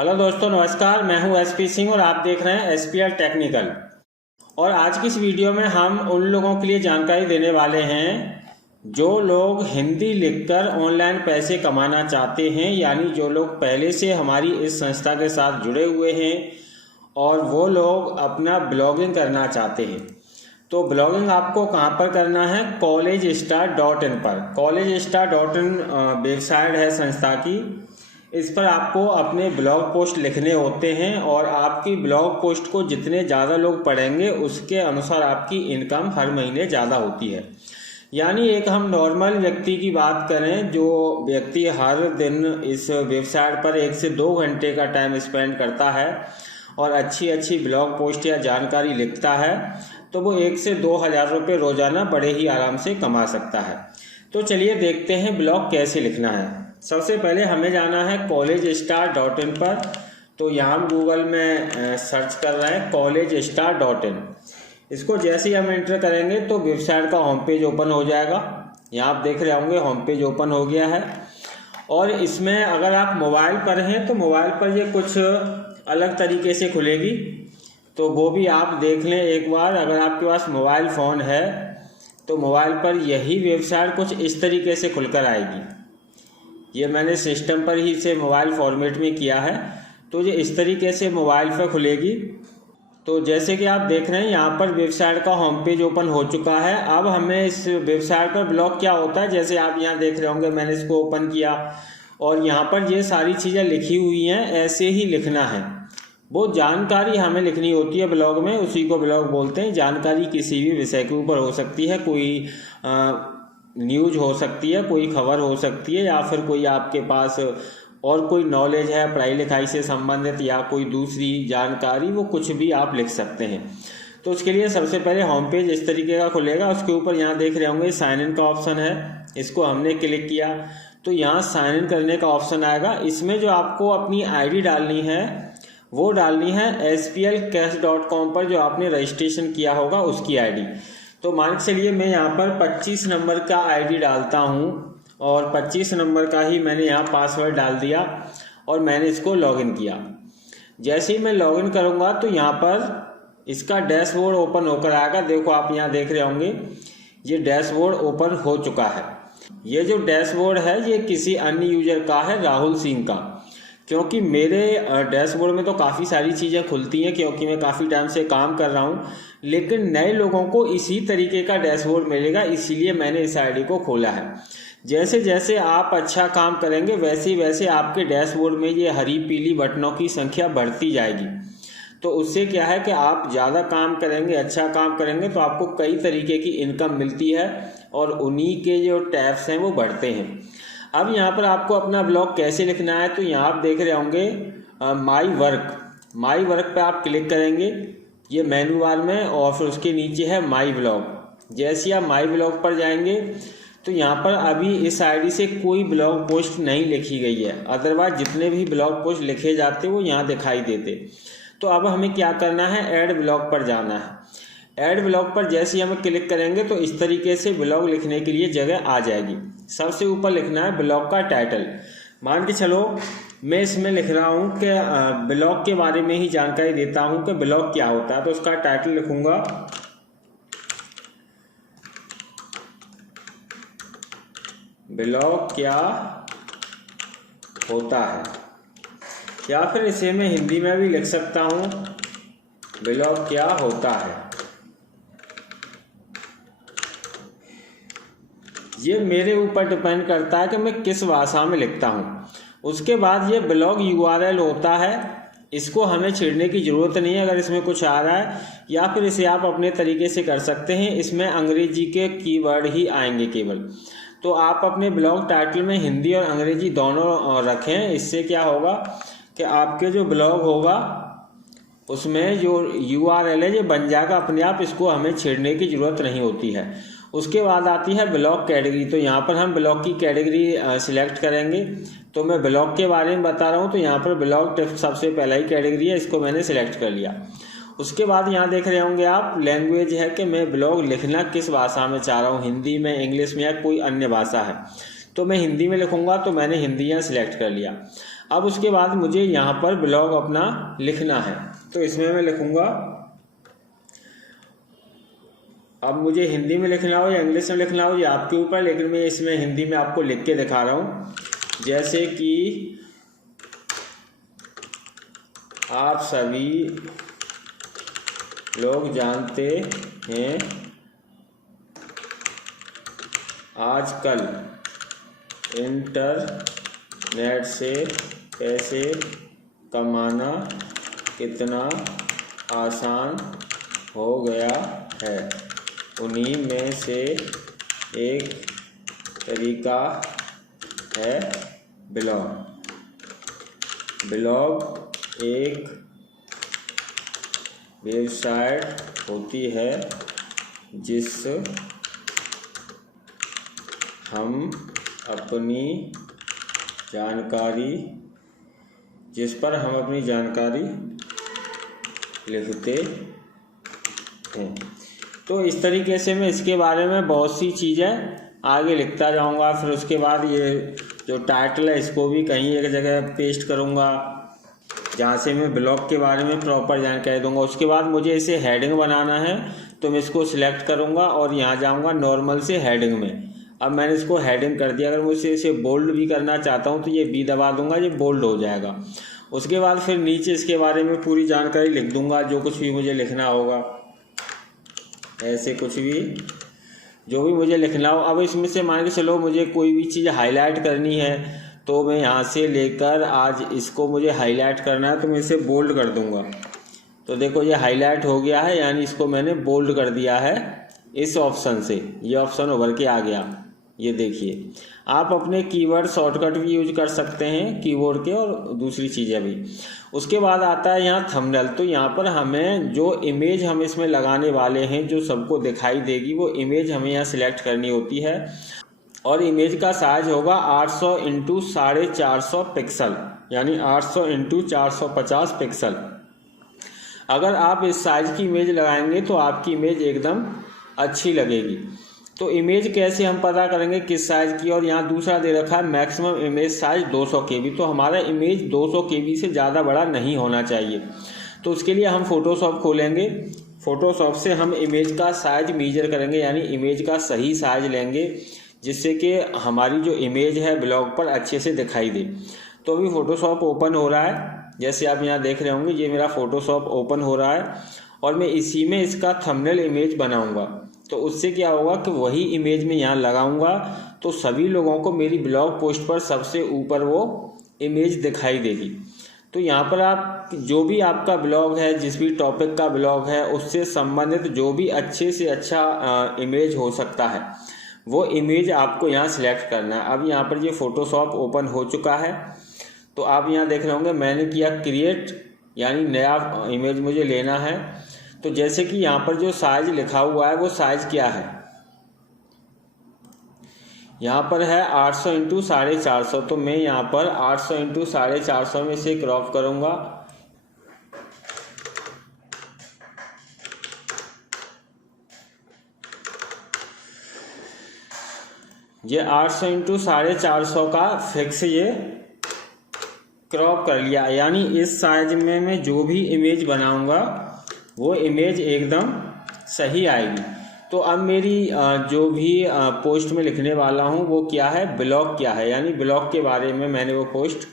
Hello दोस्तों, नमस्कार। मैं हूं एसपी सिंह और आप देख रहे हैं एसपीएल टेक्निकल। और आज की इस वीडियो में हम उन लोगों के लिए जानकारी देने वाले हैं जो लोग हिंदी लिखकर ऑनलाइन पैसे कमाना चाहते हैं, यानी जो लोग पहले से हमारी इस संस्था के साथ जुड़े हुए हैं और वो लोग अपना ब्लॉगिंग करना चाहते हैं। तो ब्लॉगिंग आपको कहाँ पर करना है? collegestar.in पर। collegestar.in वेबसाइट है संस्था की। इस पर आपको अपने ब्लॉग पोस्ट लिखने होते हैं और आपकी ब्लॉग पोस्ट को जितने ज़्यादा लोग पढ़ेंगे उसके अनुसार आपकी इनकम हर महीने ज़्यादा होती है। यानी एक हम नॉर्मल व्यक्ति की बात करें, जो व्यक्ति हर दिन इस वेबसाइट पर 1 से 2 घंटे का टाइम स्पेंड करता है और अच्छी अच्छी ब्लॉग पोस्ट या जानकारी लिखता है, तो वो 1 से 2 हज़ार रुपये रोज़ाना बड़े ही आराम से कमा सकता है। तो चलिए देखते हैं ब्लॉग कैसे लिखना है। सबसे पहले हमें जाना है collegestar.in पर। तो यहाँ हम गूगल में सर्च कर रहे हैं collegestar.in। इसको जैसे ही हम एंटर करेंगे तो वेबसाइट का होम पेज ओपन हो जाएगा। यहाँ आप देख रहे होंगे होम पेज ओपन हो गया है। और इसमें अगर आप मोबाइल पर हैं तो मोबाइल पर ये कुछ अलग तरीके से खुलेगी, तो वो भी आप देख लें एक बार। अगर आपके पास मोबाइल फ़ोन है तो मोबाइल पर यही वेबसाइट कुछ इस तरीके से खुलकर आएगी। ये मैंने सिस्टम पर ही इसे मोबाइल फॉर्मेट में किया है, तो ये इस तरीके से मोबाइल पर खुलेगी। तो जैसे कि आप देख रहे हैं यहाँ पर वेबसाइट का होम पेज ओपन हो चुका है। अब हमें इस वेबसाइट पर ब्लॉग क्या होता है, जैसे आप यहाँ देख रहे होंगे मैंने इसको ओपन किया और यहाँ पर ये सारी चीज़ें लिखी हुई हैं, ऐसे ही लिखना है। वो जानकारी हमें लिखनी होती है ब्लॉग में, उसी को ब्लॉग बोलते हैं। जानकारी किसी भी विषय के ऊपर हो सकती है, कोई न्यूज हो सकती है, कोई खबर हो सकती है, या फिर कोई आपके पास और कोई नॉलेज है पढ़ाई लिखाई से संबंधित या कोई दूसरी जानकारी, वो कुछ भी आप लिख सकते हैं। तो उसके लिए सबसे पहले होम पेज इस तरीके का खुलेगा। उसके ऊपर यहाँ देख रहे होंगे साइन इन का ऑप्शन है, इसको हमने क्लिक किया तो यहाँ साइन इन करने का ऑप्शन आएगा। इसमें जो आपको अपनी आईडी डालनी है वो डालनी है SPLcash.com पर जो आपने रजिस्ट्रेशन किया होगा उसकी आईडी। तो मान के चलिए मैं यहाँ पर 25 नंबर का आईडी डालता हूँ और 25 नंबर का ही मैंने यहाँ पासवर्ड डाल दिया और मैंने इसको लॉगिन किया। जैसे ही मैं लॉगिन करूँगा तो यहाँ पर इसका डैशबोर्ड ओपन होकर आएगा। देखो आप यहाँ देख रहे होंगे ये डैशबोर्ड ओपन हो चुका है। ये जो डैशबोर्ड है ये किसी अन्य यूजर का है, राहुल सिंह का। क्योंकि मेरे डैशबोर्ड में तो काफ़ी सारी चीज़ें खुलती हैं क्योंकि मैं काफ़ी टाइम से काम कर रहा हूँ, लेकिन नए लोगों को इसी तरीके का डैशबोर्ड मिलेगा, इसीलिए मैंने इस आईडी को खोला है। जैसे जैसे आप अच्छा काम करेंगे वैसे वैसे आपके डैशबोर्ड में ये हरी पीली बटनों की संख्या बढ़ती जाएगी। तो उससे क्या है कि आप ज़्यादा काम करेंगे, अच्छा काम करेंगे तो आपको कई तरीके की इनकम मिलती है और उन्हीं के जो टैब्स हैं वो बढ़ते हैं। अब यहाँ पर आपको अपना ब्लॉग कैसे लिखना है, तो यहाँ आप देख रहे होंगे माई वर्क पे आप क्लिक करेंगे ये मेनू बार में, और फिर उसके नीचे है माई ब्लॉग। जैसे ही आप माई ब्लॉग पर जाएंगे तो यहाँ पर अभी इस आईडी से कोई ब्लॉग पोस्ट नहीं लिखी गई है, अदरवाइज जितने भी ब्लॉग पोस्ट लिखे जाते वो यहाँ दिखाई देते। तो अब हमें क्या करना है, ऐड ब्लॉग पर जाना है। ऐड ब्लॉग पर जैसे ही हम क्लिक करेंगे तो इस तरीके से ब्लॉग लिखने के लिए जगह आ जाएगी। सबसे ऊपर लिखना है ब्लॉग का टाइटल। मान के चलो मैं इसमें लिख रहा हूँ कि ब्लॉग के बारे में ही जानकारी देता हूँ कि ब्लॉग क्या होता है, तो उसका टाइटल लिखूँगा ब्लॉग क्या होता है, या फिर इसे मैं हिंदी में भी लिख सकता हूँ ब्लॉग क्या होता है। ये मेरे ऊपर डिपेंड करता है कि मैं किस भाषा में लिखता हूँ। उसके बाद ये ब्लॉग URL होता है, इसको हमें छेड़ने की ज़रूरत नहीं है अगर इसमें कुछ आ रहा है, या फिर इसे आप अपने तरीके से कर सकते हैं। इसमें अंग्रेजी के कीवर्ड ही आएंगे केवल। तो आप अपने ब्लॉग टाइटल में हिंदी और अंग्रेजी दोनों रखें। इससे क्या होगा कि आपके जो ब्लॉग होगा उसमें जो URL है ये बन जाएगा अपने आप, इसको हमें छेड़ने की ज़रूरत नहीं होती है। उसके बाद आती है ब्लॉग कैटेगरी। तो यहाँ पर हम ब्लॉग की कैटेगरी सिलेक्ट करेंगे। तो मैं ब्लॉग के बारे में बता रहा हूँ, तो यहाँ पर ब्लॉग टिप्स सबसे पहला ही कैटेगरी है, इसको मैंने सिलेक्ट कर लिया। उसके बाद यहाँ देख रहे होंगे आप लैंग्वेज है कि मैं ब्लॉग लिखना किस भाषा में चाह रहा हूँ, हिंदी में, इंग्लिश में या कोई अन्य भाषा है। तो मैं हिंदी में लिखूँगा, तो मैंने हिंदी यहाँ सिलेक्ट कर लिया। अब उसके बाद मुझे यहाँ पर ब्लॉग अपना लिखना है, तो इसमें मैं लिखूँगा, अब मुझे हिंदी में लिखना हो या इंग्लिश में लिखना हो ये आपके ऊपर, लेकिन मैं इसमें हिंदी में आपको लिख के दिखा रहा हूँ। जैसे कि आप सभी लोग जानते हैं आजकल इंटरनेट से पैसे कमाना कितना आसान हो गया है। उन्हीं में से एक तरीका है ब्लॉग। ब्लॉग एक वेबसाइट होती है जिस पर हम अपनी जानकारी लिखते हैं। तो इस तरीके से मैं इसके बारे में बहुत सी चीज़ें आगे लिखता जाऊंगा। फिर उसके बाद ये जो टाइटल है इसको भी कहीं एक जगह पेस्ट करूंगा जहाँ से मैं ब्लॉग के बारे में प्रॉपर जानकारी दूंगा। उसके बाद मुझे इसे हेडिंग बनाना है, तो मैं इसको सिलेक्ट करूंगा और यहाँ जाऊंगा नॉर्मल से हेडिंग में। अब मैंने इसको हेडिंग कर दिया। अगर मुझे इसे बोल्ड भी करना चाहता हूँ तो ये बी दबा दूंगा, ये बोल्ड हो जाएगा। उसके बाद फिर नीचे इसके बारे में पूरी जानकारी लिख दूंगा, जो कुछ भी मुझे लिखना होगा, ऐसे कुछ भी जो भी मुझे लिखना हो। अब इसमें से मान के चलो मुझे कोई भी चीज़ हाईलाइट करनी है, तो मैं यहाँ से लेकर आज इसको मुझे हाईलाइट करना है, तो मैं इसे बोल्ड कर दूंगा। तो देखो ये हाईलाइट हो गया है, यानी इसको मैंने बोल्ड कर दिया है इस ऑप्शन से। ये ऑप्शन उभर के आ गया, ये देखिए। आप अपने कीवर्ड शॉर्टकट भी यूज कर सकते हैं कीबोर्ड के, और दूसरी चीज़ें भी। उसके बाद आता है यहाँ थंबनेल। तो यहाँ पर हमें जो इमेज हम इसमें लगाने वाले हैं, जो सबको दिखाई देगी, वो इमेज हमें यहाँ सिलेक्ट करनी होती है। और इमेज का साइज होगा 800 × 450 पिक्सल, यानी 800 × 450 पिक्सल। अगर आप इस साइज की इमेज लगाएंगे तो आपकी इमेज एकदम अच्छी लगेगी। तो इमेज कैसे हम पता करेंगे किस साइज़ की, और यहाँ दूसरा दे रखा है मैक्सिमम इमेज साइज 200 KB। तो हमारा इमेज 200 KB से ज़्यादा बड़ा नहीं होना चाहिए। तो उसके लिए हम फोटोशॉप खोलेंगे। फोटोशॉप से हम इमेज का साइज मेजर करेंगे, यानी इमेज का सही साइज लेंगे, जिससे कि हमारी जो इमेज है ब्लॉग पर अच्छे से दिखाई दे। तो अभी फोटोशॉप ओपन हो रहा है, जैसे आप यहाँ देख रहे होंगे, ये मेरा फोटोशॉप ओपन हो रहा है और मैं इसी में इसका थंबनेल इमेज बनाऊंगा। तो उससे क्या होगा कि वही इमेज में यहाँ लगाऊंगा, तो सभी लोगों को मेरी ब्लॉग पोस्ट पर सबसे ऊपर वो इमेज दिखाई देगी। तो यहाँ पर आप जो भी आपका ब्लॉग है, जिस भी टॉपिक का ब्लॉग है, उससे संबंधित जो भी अच्छे से अच्छा इमेज हो सकता है, वो इमेज आपको यहाँ सिलेक्ट करना है। अब यहाँ पर ये फोटोशॉप ओपन हो चुका है, तो आप यहाँ देख रहे होंगे मैंने किया क्रिएट, यानी नया इमेज मुझे लेना है। तो जैसे कि यहाँ पर जो साइज लिखा हुआ है वो साइज क्या है, यहाँ पर है 800 × 450। तो मैं यहाँ पर 800 × 450 में से क्रॉप करूँगा। ये 800 × 450 का फिक्स ये क्रॉप कर लिया, यानी इस साइज में मैं जो भी इमेज बनाऊंगा वो इमेज एकदम सही आएगी। तो अब मेरी जो भी पोस्ट में लिखने वाला हूँ वो क्या है, ब्लॉग क्या है, यानी ब्लॉग के बारे में मैंने वो पोस्ट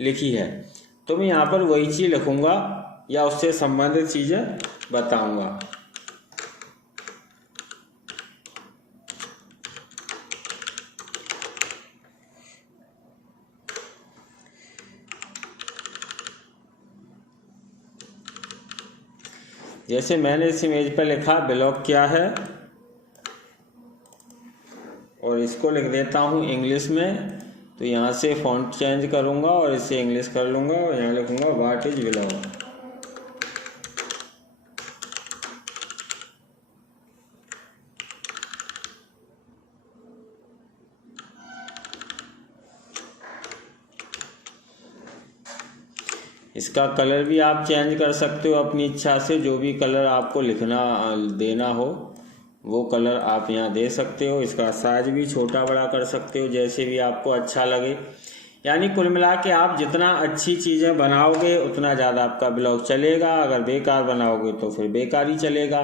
लिखी है। तो मैं यहाँ पर वही चीज़ लिखूँगा या उससे संबंधित चीज़ें बताऊँगा। जैसे मैंने इस इमेज पर लिखा ब्लॉग क्या है, और इसको लिख देता हूँ इंग्लिश में। तो यहाँ से फॉन्ट चेंज करूँगा और इसे इंग्लिश कर लूँगा और यहाँ लिखूँगा व्हाट इज ब्लॉग। इसका कलर भी आप चेंज कर सकते हो अपनी इच्छा से, जो भी कलर आपको लिखना देना हो वो कलर आप यहाँ दे सकते हो। इसका साइज भी छोटा बड़ा कर सकते हो, जैसे भी आपको अच्छा लगे। यानी कुल मिला के आप जितना अच्छी चीज़ें बनाओगे उतना ज़्यादा आपका ब्लॉग चलेगा, अगर बेकार बनाओगे तो फिर बेकार ही चलेगा।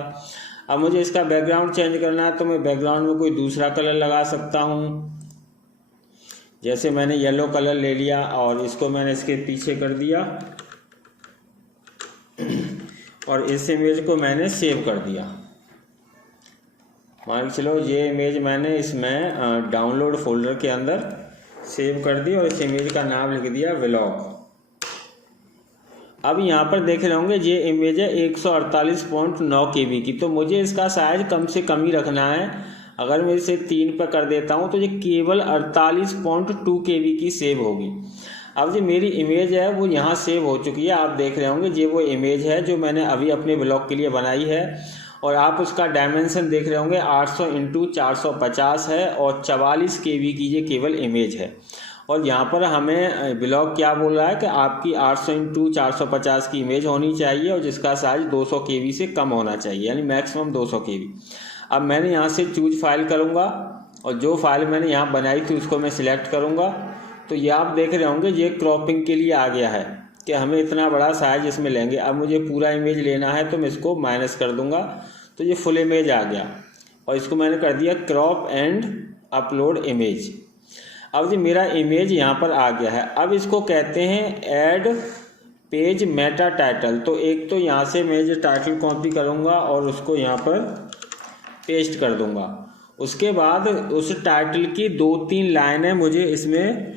अब मुझे इसका बैकग्राउंड चेंज करना है तो मैं बैकग्राउंड में कोई दूसरा कलर लगा सकता हूँ। जैसे मैंने येलो कलर ले लिया और इसको मैंने इसके पीछे कर दिया और इस इमेज को मैंने सेव कर दिया। मान के चलो ये इमेज मैंने इसमें डाउनलोड फोल्डर के अंदर सेव कर दी और इस इमेज का नाम लिख दिया व्लॉग। अब यहाँ पर देख रहे होंगे ये इमेज है 148.9 KB की, तो मुझे इसका साइज कम से कम ही रखना है। अगर मैं इसे 3 पर कर देता हूँ तो ये केवल 48.2 KB की सेव होगी। अब जो मेरी इमेज है वो यहाँ सेव हो चुकी है, आप देख रहे होंगे ये वो इमेज है जो मैंने अभी अपने ब्लॉग के लिए बनाई है। और आप उसका डायमेंशन देख रहे होंगे 800x450 है और 44 KB की ये केवल इमेज है। और यहाँ पर हमें ब्लॉग क्या बोल रहा है कि आपकी 800x450 की इमेज होनी चाहिए और जिसका साइज 200 KB से कम होना चाहिए, यानी मैक्सिमम 200 KB। अब मैंने यहाँ से चूज फाइल करूँगा और जो फाइल मैंने यहाँ बनाई थी उसको मैं सिलेक्ट करूँगा। तो ये आप देख रहे होंगे ये क्रॉपिंग के लिए आ गया है कि हमें इतना बड़ा साइज इसमें लेंगे। अब मुझे पूरा इमेज लेना है तो मैं इसको माइनस कर दूंगा तो ये फुल इमेज आ गया और इसको मैंने कर दिया क्रॉप एंड अपलोड इमेज। अब जो मेरा इमेज यहाँ पर आ गया है, अब इसको कहते हैं ऐड पेज मेटा टाइटल। तो एक तो यहाँ से मैं जो टाइटल कॉपी करूँगा और उसको यहाँ पर पेस्ट कर दूँगा। उसके बाद उस टाइटल की 2-3 लाइनें मुझे इसमें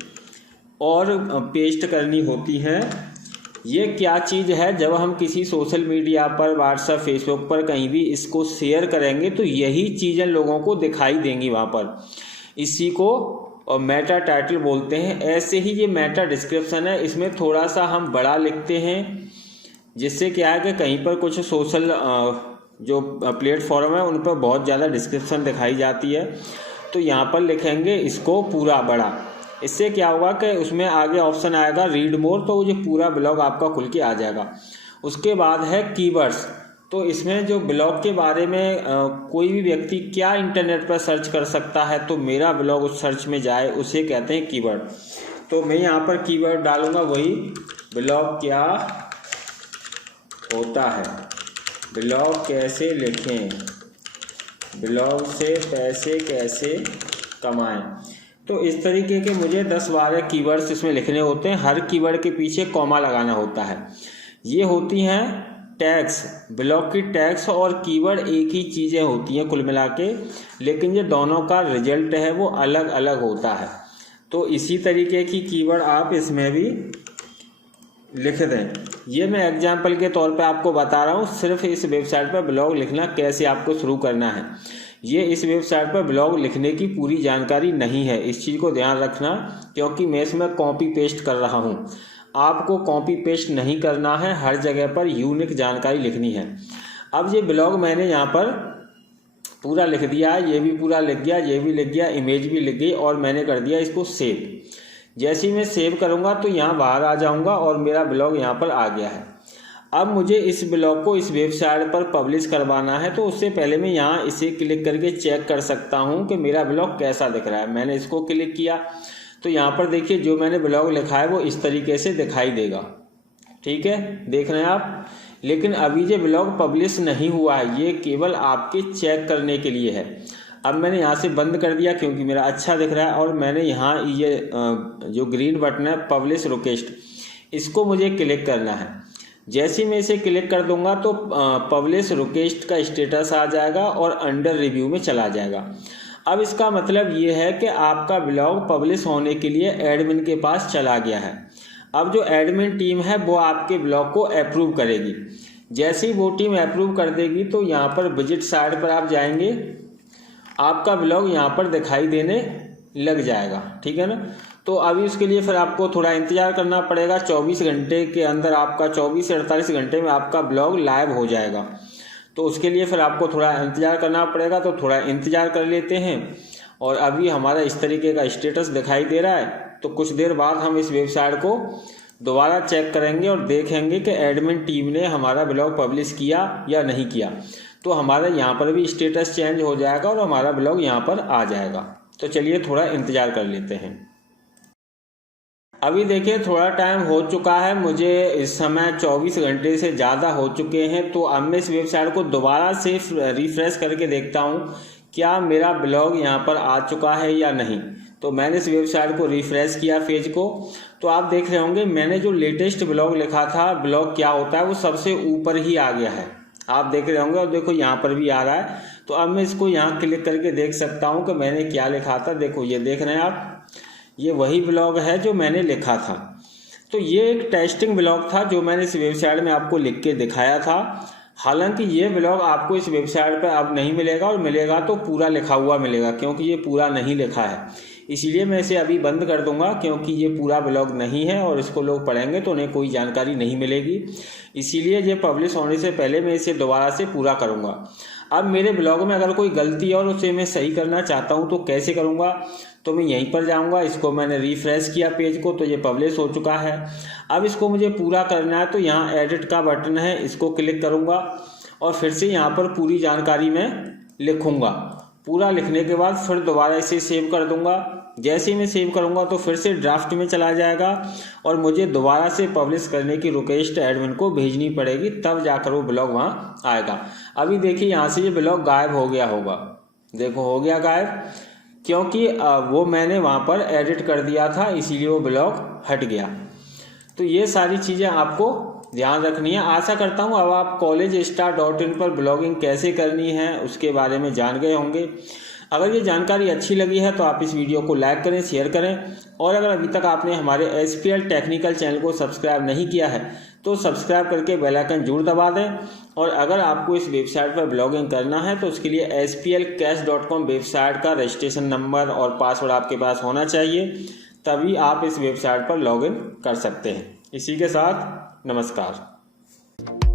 और पेस्ट करनी होती हैं। ये क्या चीज़ है, जब हम किसी सोशल मीडिया पर व्हाट्सएप फेसबुक पर कहीं भी इसको शेयर करेंगे तो यही चीज़ें लोगों को दिखाई देंगी वहाँ पर। इसी को मेटा टाइटल बोलते हैं। ऐसे ही ये मेटा डिस्क्रिप्शन है, इसमें थोड़ा सा हम बड़ा लिखते हैं जिससे क्या है कि कहीं पर कुछ सोशल जो प्लेटफॉर्म है उन पर बहुत ज़्यादा डिस्क्रिप्शन दिखाई जाती है। तो यहाँ पर लिखेंगे इसको पूरा बड़ा। इससे क्या होगा कि उसमें आगे ऑप्शन आएगा रीड मोर, तो ये पूरा ब्लॉग आपका खुल के आ जाएगा। उसके बाद है कीवर्ड्स। तो इसमें जो ब्लॉग के बारे में कोई भी व्यक्ति क्या इंटरनेट पर सर्च कर सकता है तो मेरा ब्लॉग उस सर्च में जाए, उसे कहते हैं कीवर्ड। तो मैं यहाँ पर कीवर्ड डालूंगा वही ब्लॉग क्या होता है, ब्लॉग कैसे लिखें, ब्लॉग से पैसे कैसे कमाएं। तो इस तरीके के मुझे 10-12 कीवर्ड्स इसमें लिखने होते हैं। हर कीवर्ड के पीछे कॉमा लगाना होता है। ये होती हैं टैग्स। ब्लॉग की टैग्स और कीवर्ड एक ही चीज़ें होती हैं कुल मिला के, लेकिन ये दोनों का रिजल्ट है वो अलग अलग होता है। तो इसी तरीके की कीवर्ड आप इसमें भी लिख दें। ये मैं एग्जाम्पल के तौर पे आपको बता रहा हूँ, सिर्फ इस वेबसाइट पर ब्लॉग लिखना कैसे आपको शुरू करना है। ये इस वेबसाइट पर ब्लॉग लिखने की पूरी जानकारी नहीं है, इस चीज़ को ध्यान रखना, क्योंकि मैं इसमें कॉपी पेस्ट कर रहा हूँ। आपको कॉपी पेस्ट नहीं करना है, हर जगह पर यूनिक जानकारी लिखनी है। अब ये ब्लॉग मैंने यहाँ पर पूरा लिख दिया है, ये भी पूरा लिख गया, ये भी लिख गया, इमेज भी लिख गई और मैंने कर दिया इसको सेव। जैसे ही मैं सेव करूँगा तो यहाँ बाहर आ जाऊँगा और मेरा ब्लॉग यहाँ पर आ गया है। अब मुझे इस ब्लॉग को इस वेबसाइट पर पब्लिश करवाना है, तो उससे पहले मैं यहाँ इसे क्लिक करके चेक कर सकता हूँ कि मेरा ब्लॉग कैसा दिख रहा है। मैंने इसको क्लिक किया तो यहाँ पर देखिए जो मैंने ब्लॉग लिखा है वो इस तरीके से दिखाई देगा। ठीक है, देख रहे हैं आप। लेकिन अभी ये ब्लॉग पब्लिश नहीं हुआ है, ये केवल आपके चेक करने के लिए है। अब मैंने यहाँ से बंद कर दिया क्योंकि मेरा अच्छा दिख रहा है और मैंने यहाँ ये जो ग्रीन बटन है पब्लिश रिक्वेस्ट, इसको मुझे क्लिक करना है। जैसे ही मैं इसे क्लिक कर दूंगा तो पब्लिश रिक्वेस्ट का स्टेटस आ जाएगा और अंडर रिव्यू में चला जाएगा। अब इसका मतलब ये है कि आपका ब्लॉग पब्लिश होने के लिए एडमिन के पास चला गया है। अब जो एडमिन टीम है वो आपके ब्लॉग को अप्रूव करेगी। जैसे ही वो टीम अप्रूव कर देगी तो यहाँ पर विजिट साइट पर आप जाएंगे, आपका ब्लॉग यहाँ पर दिखाई देने लग जाएगा। ठीक है ना। तो अभी उसके लिए फिर आपको थोड़ा इंतज़ार करना पड़ेगा। 24 घंटे के अंदर आपका 24 से 48 घंटे में आपका ब्लॉग लाइव हो जाएगा। तो उसके लिए फिर आपको थोड़ा इंतज़ार करना पड़ेगा, तो थोड़ा इंतज़ार कर लेते हैं। और अभी हमारा इस तरीके का स्टेटस दिखाई दे रहा है। तो कुछ देर बाद हम इस वेबसाइट को दोबारा चेक करेंगे और देखेंगे कि एडमिन टीम ने हमारा ब्लॉग पब्लिश किया या नहीं किया। तो हमारा यहाँ पर भी स्टेटस चेंज हो जाएगा और हमारा ब्लॉग यहाँ पर आ जाएगा। तो चलिए थोड़ा इंतज़ार कर लेते हैं। अभी देखिए थोड़ा टाइम हो चुका है, मुझे इस समय 24 घंटे से ज़्यादा हो चुके हैं। तो अब मैं इस वेबसाइट को दोबारा से रिफ्रेश करके देखता हूँ क्या मेरा ब्लॉग यहाँ पर आ चुका है या नहीं। तो मैंने इस वेबसाइट को रिफ्रेश किया पेज को, तो आप देख रहे होंगे मैंने जो लेटेस्ट ब्लॉग लिखा था, ब्लॉग क्या होता है, वो सबसे ऊपर ही आ गया है। आप देख रहे होंगे और देखो यहाँ पर भी आ रहा है। तो अब मैं इसको यहाँ क्लिक करके देख सकता हूँ कि मैंने क्या लिखा था। देखो ये देख रहे हैं आप, ये वही ब्लॉग है जो मैंने लिखा था। तो ये एक टेस्टिंग ब्लॉग था जो मैंने इस वेबसाइट में आपको लिख के दिखाया था। हालांकि ये ब्लॉग आपको इस वेबसाइट पर अब नहीं मिलेगा, और मिलेगा तो पूरा लिखा हुआ मिलेगा, क्योंकि ये पूरा नहीं लिखा है। इसीलिए मैं इसे अभी बंद कर दूंगा, क्योंकि ये पूरा ब्लॉग नहीं है और इसको लोग पढ़ेंगे तो उन्हें कोई जानकारी नहीं मिलेगी। इसीलिए ये पब्लिश होने से पहले मैं इसे दोबारा से पूरा करूंगा। अब मेरे ब्लॉग में अगर कोई गलती है और उसे मैं सही करना चाहता हूं तो कैसे करूंगा, तो मैं यहीं पर जाऊंगा। इसको मैंने रिफ्रेश किया पेज को, तो ये पब्लिश हो चुका है। अब इसको मुझे पूरा करना है, तो यहाँ एडिट का बटन है, इसको क्लिक करूंगा और फिर से यहाँ पर पूरी जानकारी में लिखूंगा। पूरा लिखने के बाद फिर दोबारा इसे सेव कर दूंगा। जैसे ही मैं सेव करूंगा तो फिर से ड्राफ्ट में चला जाएगा और मुझे दोबारा से पब्लिश करने की रिक्वेस्ट एडमिन को भेजनी पड़ेगी, तब जाकर वो ब्लॉग वहाँ आएगा। अभी देखिए यहाँ से ये ब्लॉग गायब हो गया होगा, देखो हो गया गायब, क्योंकि वो मैंने वहाँ पर एडिट कर दिया था, इसीलिए वो ब्लॉग हट गया। तो ये सारी चीज़ें आपको ध्यान रखनी है। आशा करता हूँ अब आप collegestar.in पर ब्लॉगिंग कैसे करनी है उसके बारे में जान गए होंगे। अगर ये जानकारी अच्छी लगी है तो आप इस वीडियो को लाइक करें, शेयर करें, और अगर अभी तक आपने हमारे SPL टेक्निकल चैनल को सब्सक्राइब नहीं किया है तो सब्सक्राइब करके बेल आइकन जरूर दबा दें। और अगर आपको इस वेबसाइट पर ब्लॉगिंग करना है तो उसके लिए SPLcache.com वेबसाइट का रजिस्ट्रेशन नंबर और पासवर्ड आपके पास होना चाहिए, तभी आप इस वेबसाइट पर लॉगिन कर सकते हैं। इसी के साथ नमस्कार।